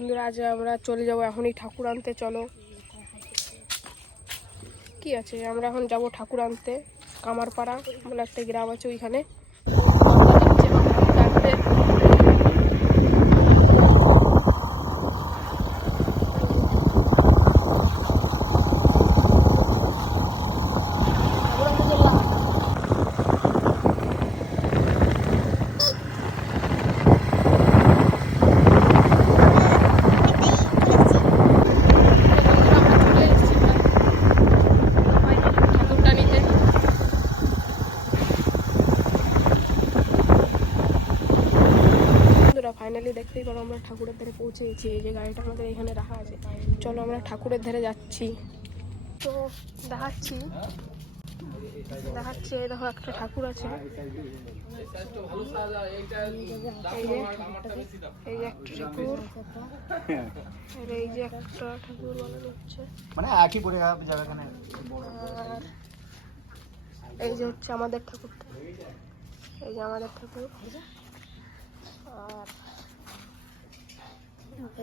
বন্ধুরা আজ আমরা চলে যাব এখনই ঠাকুর আনতে। চলো কি আছে, আমরা এখন যাব ঠাকুর আনতে। কামারপাড়া বলে একটা গ্রাম আছে ওইখানে। ফাইনালি দেখতেই পারো আমরা ঠাকুরের ধারে পৌঁছে গেছি। এই যে গাড়িটা আমাদের এখানে রাখা আছে। চলো আমরা ঠাকুরের ধারে যাচ্ছি। তো দেখাচ্ছি দেখো একটা ঠাকুর আছে। এই যে একটা ঠাকুর, এই যে একটা ঠাকুর বানানো হচ্ছে, মানে একই পড়ে যাবে এখানে। আর এই যে হচ্ছে আমাদের ঠাকুরটা, এই যে আমাদের ঠাকুর। আর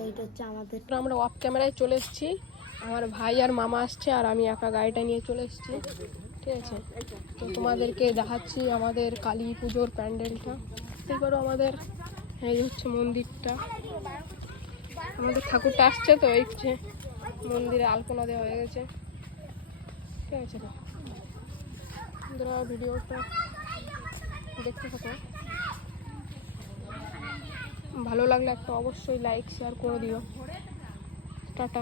এইটা হচ্ছে আমাদের। আমরা অফ ক্যামেরায় চলে এসেছি। আমার ভাই আর মামা আসছে আর আমি একা গাড়িটা নিয়ে চলে এসেছি। ঠিক আছে, তো তোমাদেরকে দেখাচ্ছি আমাদের কালী পুজোর প্যান্ডেলটা। দেখতে পারো আমাদের এই হচ্ছে মন্দিরটা। আমাদের ঠাকুরটা আসছে, তো এই হচ্ছে মন্দিরে আলপনা দেওয়া হয়ে গেছে। ঠিক আছে, বন্ধুরা ভিডিওটা দেখতে থাকো। ভালো লাগলে একটা অবশ্যই লাইক শেয়ার করে দিও। টাটা।